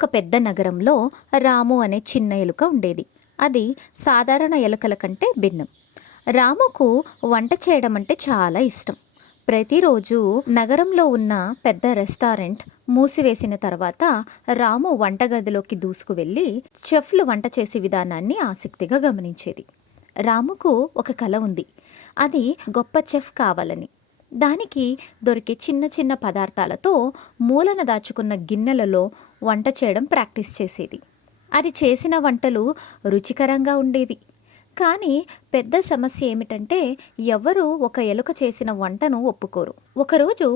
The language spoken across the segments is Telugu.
ఒక పెద్ద నగరంలో రాము అనే చిన్న ఎలుక ఉండేది. అది సాధారణ ఎలుకల కంటే భిన్నం. రాముకు వంట చేయడం అంటే చాలా ఇష్టం. ప్రతిరోజు నగరంలో ఉన్న పెద్ద రెస్టారెంట్ మూసివేసిన తర్వాత రాము వంటగదిలోకి దూసుకు వెళ్ళి చెఫ్లు వంట చేసే విధానాన్ని ఆసక్తిగా గమనించేది. రాముకు ఒక కల ఉంది. అది గొప్ప చెఫ్ కావాలని. దానికి దొరికే చిన్న చిన్న పదార్థాలతో మూలన దాచుకున్న గిన్నెలలో వంట చేయడం ప్రాక్టీస్ చేసేది. అది చేసిన వంటలు రుచికరంగా ఉండేవి. కానీ పెద్ద సమస్య ఏమిటంటే ఎవరు ఒక ఎలుక చేసిన వంటను ఒప్పుకోరు. ఒకరోజు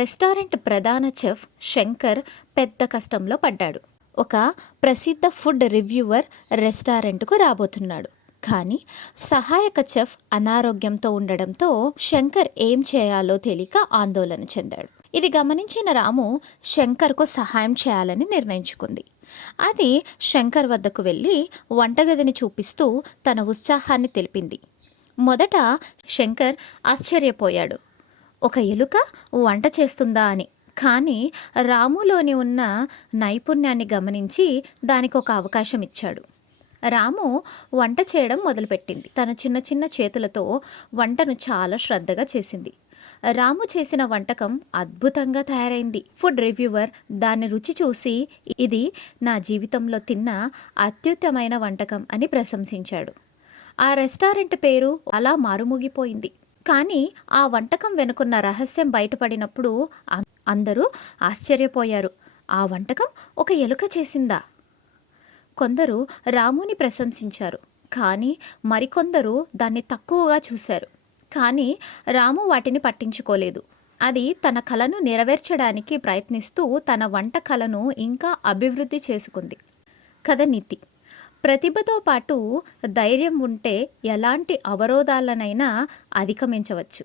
రెస్టారెంట్ ప్రధాన చెఫ్ శంకర్ పెద్ద కష్టంలో పడ్డాడు. ఒక ప్రసిద్ధ ఫుడ్ రివ్యూవర్ రెస్టారెంట్కు రాబోతున్నాడు. కానీ సహాయక చెఫ్ అనారోగ్యంతో ఉండడంతో శంకర్ ఏం చేయాలో తెలియక ఆందోళన చెందాడు. ఇది గమనించిన రాము శంకర్కు సహాయం చేయాలని నిర్ణయించుకుంది. అది శంకర్ వద్దకు వెళ్ళి వంటగదిని చూపిస్తూ తన ఉత్సాహాన్ని తెలిపింది. మొదట శంకర్ ఆశ్చర్యపోయాడు. ఒక ఎలుక వంట చేస్తుందా అని. కానీ రాములోని ఉన్న నైపుణ్యాన్ని గమనించి దానికి ఒక అవకాశం ఇచ్చాడు. రాము వంట చేయడం మొదలుపెట్టింది. తన చిన్న చిన్న చేతులతో వంటను చాలా శ్రద్ధగా చేసింది. రాము చేసిన వంటకం అద్భుతంగా తయారైంది. ఫుడ్ రివ్యూవర్ దాని రుచి చూసి ఇది నా జీవితంలో తిన్న అత్యుత్తమైన వంటకం అని ప్రశంసించాడు. ఆ రెస్టారెంట్ పేరు అలా మారుమోగిపోయింది. కానీ ఆ వంటకం వెనుకున్న రహస్యం బయటపడినప్పుడు అందరూ ఆశ్చర్యపోయారు. ఆ వంటకం ఒక ఎలుక చేసిందా? కొందరు రాముని ప్రశంసించారు, కానీ మరికొందరు దాన్ని తక్కువగా చూశారు. కానీ రాము వాటిని పట్టించుకోలేదు. అది తన కలను నెరవేర్చడానికి ప్రయత్నిస్తూ తన వంట కలను ఇంకా అభివృద్ధి చేసుకుంది. కథ నీతి: ప్రతిభతో పాటు ధైర్యం ఉంటే ఎలాంటి అవరోధాలనైనా అధిగమించవచ్చు.